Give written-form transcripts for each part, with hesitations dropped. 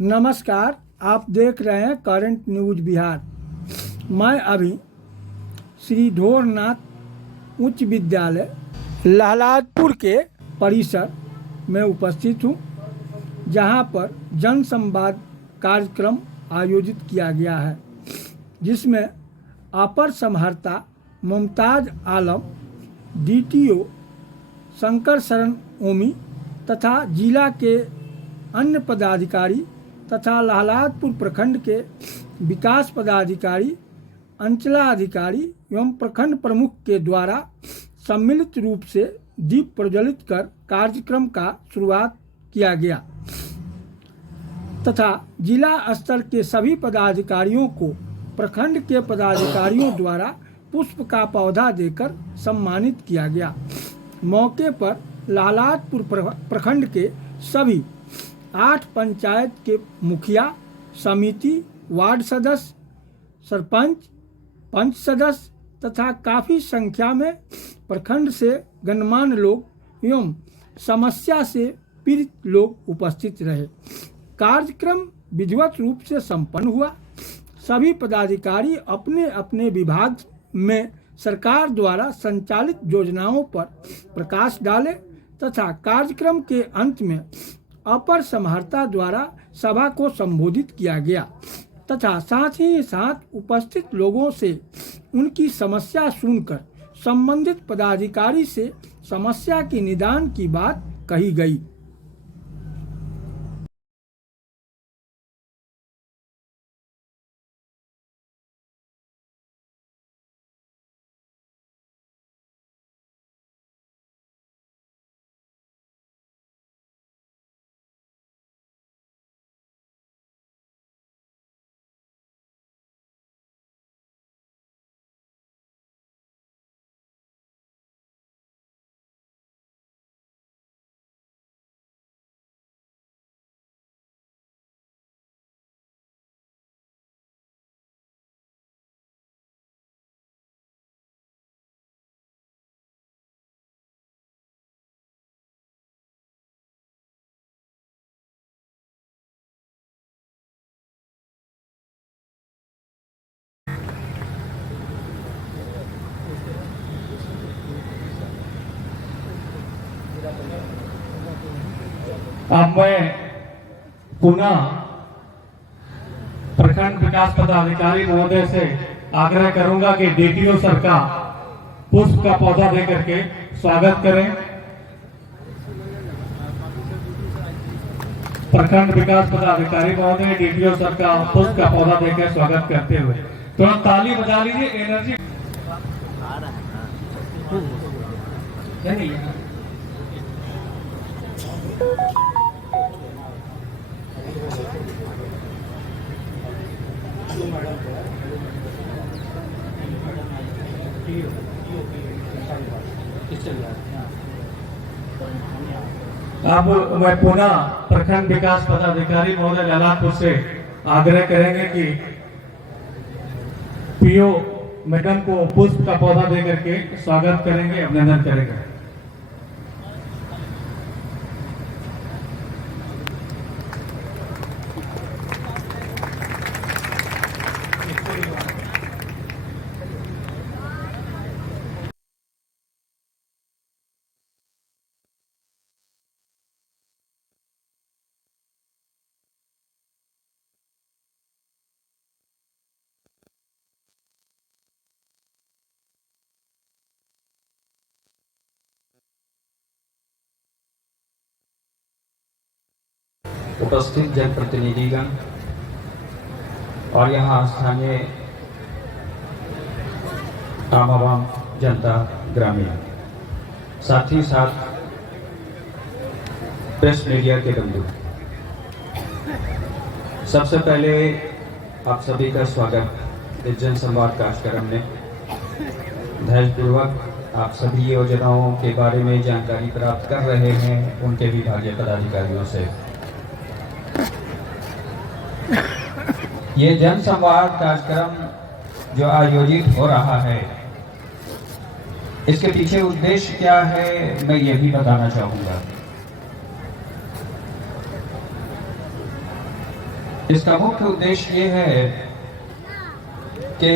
नमस्कार, आप देख रहे हैं करंट न्यूज बिहार। मैं अभी श्री ढोरनाथ उच्च विद्यालय लहलादपुर के परिसर में उपस्थित हूँ, जहाँ पर जन संवाद कार्यक्रम आयोजित किया गया है, जिसमें अपर समाहर्ता मुमताज आलम, DTO शंकर शरण ओमी तथा जिला के अन्य पदाधिकारी तथा लहलादपुर प्रखंड के विकास पदाधिकारी, अंचलाधिकारी एवं प्रखंड प्रमुख के द्वारा सम्मिलित रूप से दीप प्रज्वलित कर कार्यक्रम का शुरुआत किया गया तथा जिला स्तर के सभी पदाधिकारियों को प्रखंड के पदाधिकारियों द्वारा पुष्प का पौधा देकर सम्मानित किया गया। मौके पर लहलादपुर प्रखंड के सभी 8 पंचायत के मुखिया, समिति, वार्ड सदस्य, सरपंच, पंच सदस्य तथा काफ़ी संख्या में प्रखंड से गणमान्य लोग एवं समस्या से पीड़ित लोग उपस्थित रहे। कार्यक्रम विधिवत रूप से संपन्न हुआ। सभी पदाधिकारी अपने अपने विभाग में सरकार द्वारा संचालित योजनाओं पर प्रकाश डाले तथा कार्यक्रम के अंत में अपर समाहर्ता द्वारा सभा को संबोधित किया गया तथा साथ ही साथ उपस्थित लोगों से उनकी समस्या सुनकर संबंधित पदाधिकारी से समस्या के निदान की बात कही गई। अब मैं पुनः प्रखंड विकास पदाधिकारी महोदय से आग्रह करूंगा कि DTO सर का पुष्प का पौधा देकर के स्वागत करें। प्रखंड विकास पदाधिकारी महोदय DTO सर का पुष्प का पौधा देकर स्वागत करते हुए थोड़ा ताली बजा लीजिए। एनर्जी अब मैं पुनः प्रखंड विकास पदाधिकारी महोदय लहलादपुर से आग्रह करेंगे कि PO मैडम को पुष्प का पौधा देकर के स्वागत करेंगे, अभिनंदन करेंगे। उपस्थित जनप्रतिनिधिगण और यहाँ स्थानीय आम आवाम, जनता, ग्रामीण, साथ ही साथ प्रेस मीडिया के बंधु, सबसे पहले आप सभी का स्वागत इस जन संवाद कार्यक्रम में। धैर्यपूर्वक आप सभी योजनाओं के बारे में जानकारी प्राप्त कर रहे हैं उनके विभागीय पदाधिकारियों से। ये जन संवाद कार्यक्रम जो आयोजित हो रहा है, इसके पीछे उद्देश्य क्या है, मैं ये भी बताना चाहूंगा। इसका मुख्य उद्देश्य ये है कि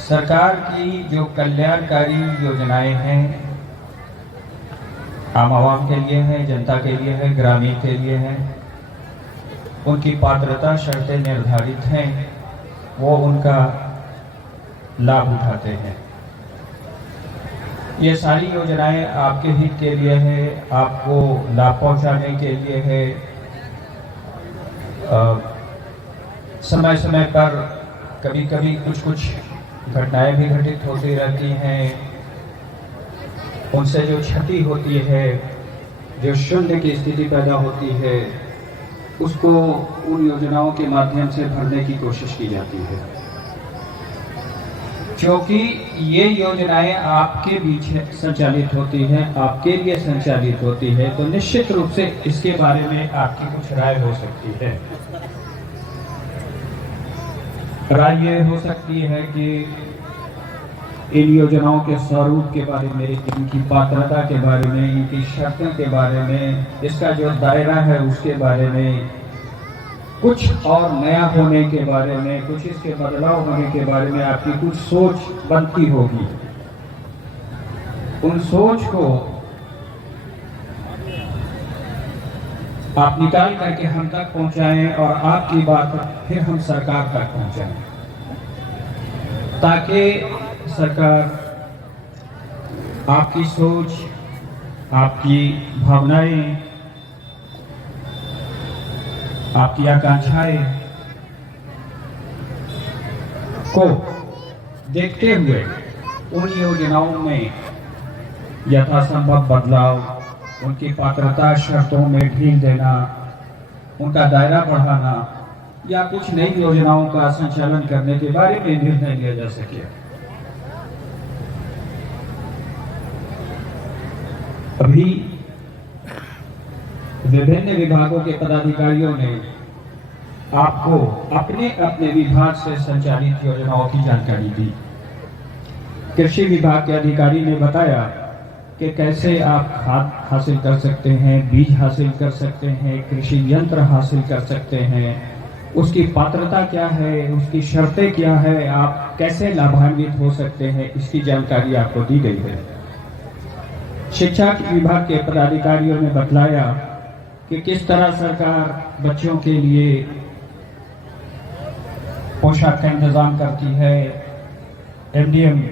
सरकार की जो कल्याणकारी योजनाएं हैं आम आवाम के लिए हैं, जनता के लिए है, ग्रामीण के लिए हैं, उनकी पात्रता शर्तें निर्धारित हैं, वो उनका लाभ उठाते हैं। ये सारी योजनाएं आपके हित के लिए है, आपको लाभ पहुंचाने के लिए है। समय समय पर कभी कभी कुछ घटनाएं भी घटित होती रहती हैं, उनसे जो क्षति होती है, जो शून्य की स्थिति पैदा होती है, उसको उन योजनाओं के माध्यम से भरने की कोशिश की जाती है। क्योंकि ये योजनाएं आपके बीच संचालित होती हैं, आपके लिए संचालित होती है, तो निश्चित रूप से इसके बारे में आपकी कुछ राय हो सकती है। राय ये हो सकती है कि इन योजनाओं के स्वरूप के बारे में, इनकी पात्रता के बारे में, इनकी शर्तों के बारे में, इसका जो दायरा है उसके बारे में, कुछ और नया होने के बारे में, कुछ इसके बदलाव होने के बारे में आपकी कुछ सोच बनती होगी। उन सोच को आप निकाल करके हम तक पहुंचाएं और आपकी बात फिर हम सरकार तक पहुंचाएं, ताकि सरकार आपकी सोच, आपकी भावनाएं, आपकी आकांक्षाएं को देखते हुए उन योजनाओं में यथासंभव बदलाव, उनकी पात्रता शर्तों में ढील देना, उनका दायरा बढ़ाना या कुछ नई योजनाओं का संचालन करने के बारे में निर्णय लिया जा सके। अभी विभिन्न विभागों के पदाधिकारियों ने आपको अपने अपने विभाग से संचालित योजनाओं की जानकारी दी। कृषि विभाग के अधिकारी ने बताया कि कैसे आप खाद हासिल कर सकते हैं, बीज हासिल कर सकते हैं, कृषि यंत्र हासिल कर सकते हैं, उसकी पात्रता क्या है, उसकी शर्तें क्या है, आप कैसे लाभान्वित हो सकते हैं, इसकी जानकारी आपको दी गई है। शिक्षा विभाग के पदाधिकारियों ने बतलाया कि किस तरह सरकार बच्चों के लिए पोशाक का इंतजाम करती है, एमडीएम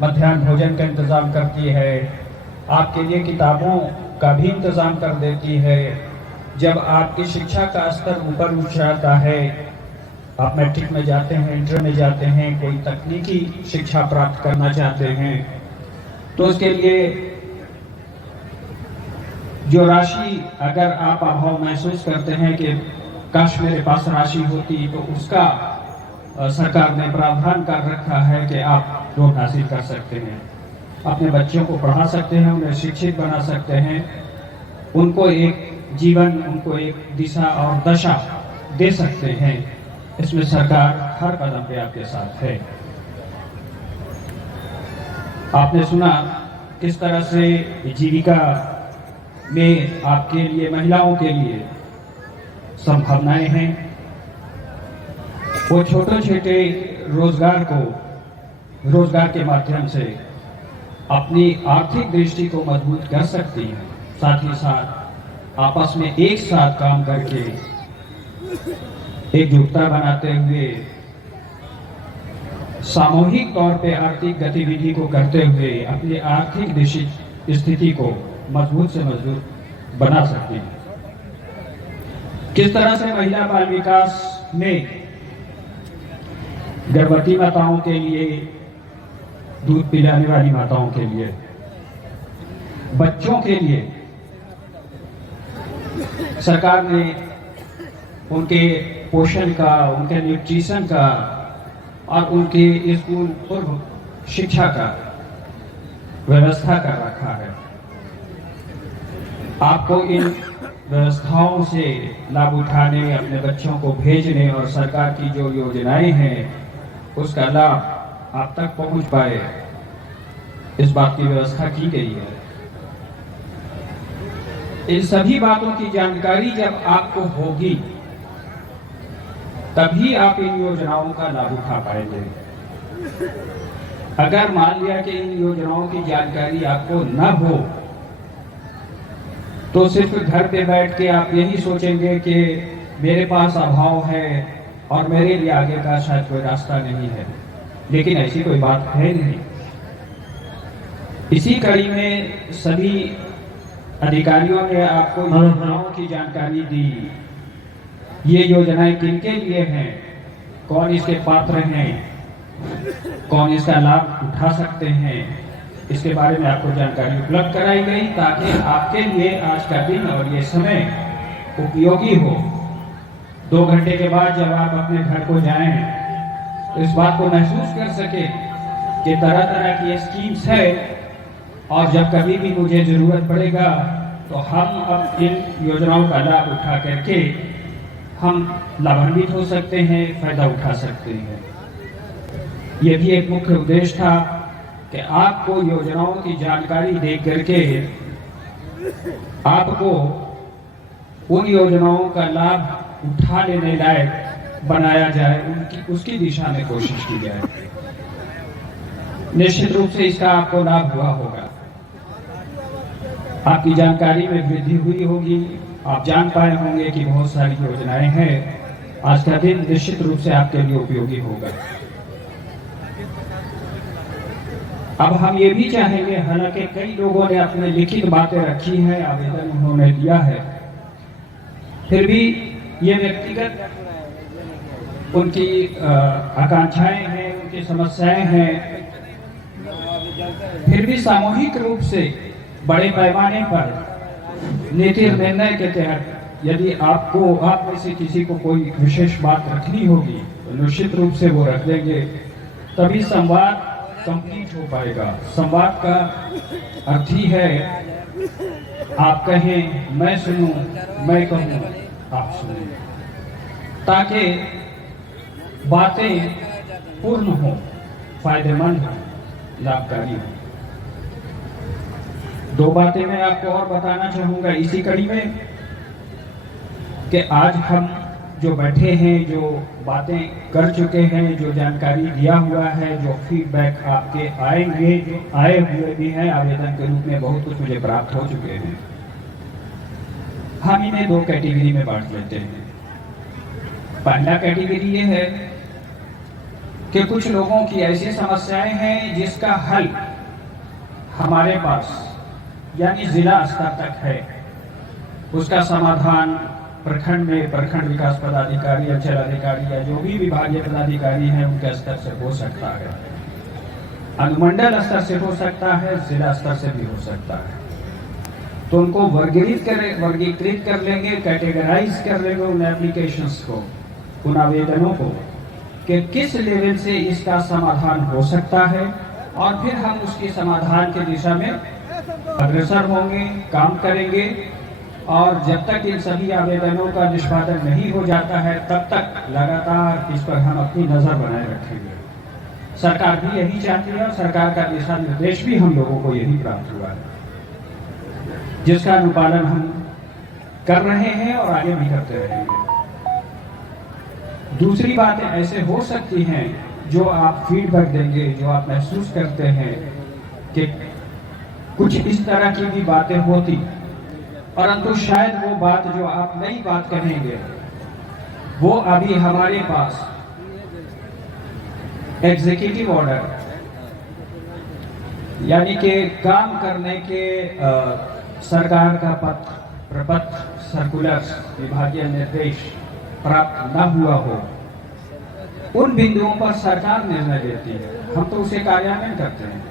मध्याह्न भोजन का इंतजाम करती है, आपके लिए किताबों का भी इंतजाम कर देती है। जब आपकी शिक्षा का स्तर ऊपर उठ जाता है, आप मैट्रिक में जाते हैं, इंटर में जाते हैं, कोई तकनीकी शिक्षा प्राप्त करना चाहते हैं, तो उसके लिए जो राशि अगर आप अभाव महसूस करते हैं कि काश मेरे पास राशि होती, तो उसका सरकार ने प्रावधान कर रखा है कि आप लोन हासिल कर सकते हैं, अपने बच्चों को पढ़ा सकते हैं, उन्हें शिक्षित बना सकते हैं, उनको एक जीवन, उनको एक दिशा और दशा दे सकते हैं। इसमें सरकार हर कदम पे आपके साथ है। आपने सुना किस तरह से जीविका में आपके लिए, महिलाओं के लिए संभावनाएं हैं। वो छोटे छोटे रोजगार के माध्यम से अपनी आर्थिक दृष्टि को मजबूत कर सकती हैं, साथ ही साथ आपस में एक साथ काम करके एकजुटता बनाते हुए सामूहिक तौर पे आर्थिक गतिविधि को करते हुए अपनी आर्थिक स्थिति को मजबूत से मजबूत बना सकती है। किस तरह से महिला बाल विकास में गर्भवती माताओं के लिए, दूध पिलाने वाली माताओं के लिए, बच्चों के लिए सरकार ने उनके पोषण का, उनके न्यूट्रिशन का और उनके स्कूल पूर्व शिक्षा का व्यवस्था कर रखा है। आपको इन व्यवस्थाओं से लाभ उठाने, अपने बच्चों को भेजने और सरकार की जो योजनाएं हैं उसका लाभ आप तक पहुंच पाए, इस बात की व्यवस्था की गई है। इन सभी बातों की जानकारी जब आपको होगी तभी आप इन योजनाओं का लाभ उठा पाएंगे। अगर मान लिया कि इन योजनाओं की जानकारी आपको न हो तो सिर्फ घर पे बैठ के आप यही सोचेंगे कि मेरे पास अभाव है और मेरे लिए आगे का शायद कोई रास्ता नहीं है, लेकिन ऐसी कोई बात है नहीं। इसी कड़ी में सभी अधिकारियों ने आपको योजनाओं की जानकारी दी। ये योजनाएं किनके लिए हैं, कौन इसके पात्र हैं, कौन इसका लाभ उठा सकते हैं, इसके बारे में आपको जानकारी उपलब्ध कराई गई ताकि आपके लिए आज का दिन और ये समय उपयोगी हो। 2 घंटे के बाद जब आप अपने घर को जाएं तो इस बात को महसूस कर सके कि तरह तरह की स्कीम्स है और जब कभी भी मुझे जरूरत पड़ेगा तो हम अब इन योजनाओं का लाभ उठा करके हम लाभान्वित हो सकते हैं, फायदा उठा सकते हैं। ये भी एक मुख्य उद्देश्य था कि आपको योजनाओं की जानकारी दे करके आपको उन योजनाओं का लाभ उठा लेने लायक बनाया जाए, उसकी दिशा में कोशिश की जाए। निश्चित रूप से इसका आपको लाभ हुआ होगा, आपकी जानकारी में वृद्धि हुई होगी, आप जान पाए होंगे कि बहुत सारी योजनाएं हैं। आज का दिन निश्चित रूप से आपके लिए उपयोगी होगा। अब हम ये भी चाहेंगे, हालांकि कई लोगों ने अपने लिखित बातें रखी हैं, आवेदन उन्होंने दिया है, फिर भी ये व्यक्तिगत उनकी आकांक्षाएं हैं, उनकी समस्याएं हैं, फिर भी सामूहिक रूप से बड़े पैमाने पर नीति निर्णय के तहत यदि आपको आप में से किसी को कोई विशेष बात रखनी होगी तो निश्चित रूप से वो रख देंगे, तभी संवाद कंप्लीट हो पाएगा। संवाद का अर्थ ही है आप कहें मैं सुनूं, मैं कहूं आप सुनें, ताकि बातें पूर्ण हो, फायदेमंद हो, लाभकारी हो। 2 बातें मैं आपको और बताना चाहूंगा इसी कड़ी में कि आज हम जो बैठे हैं, जो बातें कर चुके हैं, जो जानकारी दिया हुआ है, जो फीडबैक आपके आएंगे, जो आए हुए भी हैं आवेदन के रूप में, बहुत कुछ मुझे प्राप्त हो चुके हैं। हम इन्हें 2 कैटेगरी में बांट लेते हैं। पहला कैटेगरी ये है कि कुछ लोगों की ऐसी समस्याएं हैं जिसका हल हमारे पास यानी जिला स्तर तक है, उसका समाधान प्रखंड में प्रखंड विकास पदाधिकारी, अंचल अधिकारी या जो भी विभागीय पदाधिकारी हैं उनके स्तर से हो सकता है, अनुमंडल स्तर से हो सकता है, जिला स्तर से भी हो सकता है। तो उनको वर्गीकृत कर लेंगे, कैटेगराइज कर लेंगे उन एप्लीकेशंस को, उन आवेदनों को कि किस लेवल से इसका समाधान हो सकता है, और फिर हम उसके समाधान की दिशा में अग्रसर होंगे, काम करेंगे। और जब तक इन सभी आवेदनों का निष्पादन नहीं हो जाता है तब तक लगातार इस पर हम अपनी नजर बनाए रखेंगे। सरकार भी यही चाहती है और सरकार का दिशा निर्देश भी हम लोगों को यही प्राप्त हुआ है, जिसका अनुपालन हम कर रहे हैं और आगे भी करते रहेंगे। दूसरी बातें ऐसे हो सकती हैं जो आप फीडबैक देंगे, जो आप महसूस करते हैं कि कुछ इस तरह की भी बातें होती, परंतु शायद वो बात जो आप नई बात कहेंगे वो अभी हमारे पास एग्जीक्यूटिव ऑर्डर यानी कि काम करने के सरकार का पत्र, प्रपत्र, सर्कुलर्स, विभागीय निर्देश प्राप्त न हुआ हो, उन बिंदुओं पर सरकार निर्णय लेती है, हम तो उसे कार्यान्वयन करते हैं।